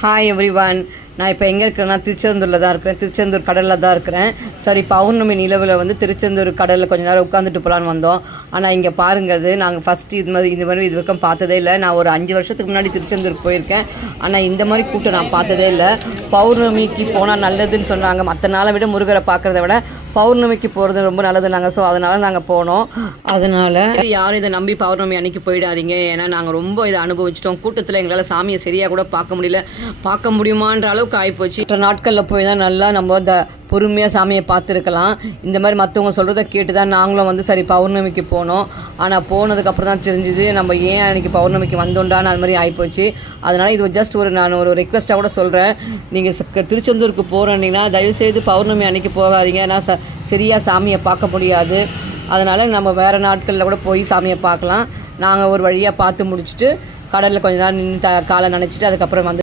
Hi everyone. நான் இப்போ எங்கே இருக்கிறேன்னா திருச்செந்தூரில் தான் இருக்கிறேன். திருச்செந்தூர் கடலில் தான் இருக்கிறேன். சரி, பௌர்ணமி நிலவில் வந்து திருச்செந்தூர் கடலில் கொஞ்சம் நேரம் உட்காந்துட்டு போகலான்னு வந்தோம். ஆனால் இங்கே பாருங்க, அது நாங்கள் ஃபஸ்ட்டு இது மாதிரி இது வரைக்கும் பார்த்ததே இல்லை. நான் ஒரு 5 வருஷத்துக்கு முன்னாடி திருச்செந்தூருக்கு போயிருக்கேன். ஆனால் இந்த மாதிரி கூட்டம் நான் பார்த்ததே இல்லை. பௌர்ணமிக்கு போனால் நல்லதுன்னு சொன்னாங்க. மற்ற நாளை விட முருகரை பார்க்குறத விட பௌர்ணமிக்கு போகிறது ரொம்ப நல்லதுனாங்க. ஸோ அதனால் நாங்கள் போனோம். அதனால் யாரும் இதை நம்பி பௌர்ணமி அன்னைக்கு போயிடாதீங்க. ஏன்னா நாங்கள் ரொம்ப இதை அனுபவிச்சிட்டோம். கூட்டத்தில் எங்களால் சாமியை சரியாக கூட பார்க்க முடியல. பார்க்க முடியுமான்ற அளவுக்கு ஆகிப்போச்சு. மற்ற நாட்களில் போய் தான் நல்லா நம்ம பொறுமையாக சாமியை பார்த்துருக்கலாம். இந்த மாதிரி மற்றவங்க சொல்கிறத கேட்டு தான் நாங்களும் வந்து சரி பௌர்ணமிக்கு போனோம். ஆனால் போனதுக்கப்புறம் தான் தெரிஞ்சுது நம்ம ஏன் அன்றைக்கி பௌர்ணமிக்கு வந்தோண்டான்னு அது மாதிரி ஆகிப்போச்சு. அதனால் இது ஜஸ்ட் நான் ஒரு ரெக்வெஸ்ட்டாக கூட சொல்கிறேன். நீங்கள் திருச்செந்தூருக்கு போகிறீங்கன்னா தயவுசெய்து பௌர்ணமி அன்றைக்கி போகாதீங்க. ஏன்னா சரியாக சாமியை பார்க்க முடியாது. அதனால் நம்ம வேறு நாட்களில் கூட போய் சாமியை பார்க்கலாம். நாங்கள் ஒரு வழியாக பார்த்து முடிச்சுட்டு கடலில் கொஞ்ச நேரம் நின்று காலை நனைச்சிட்டு அதுக்கப்புறம் வந்து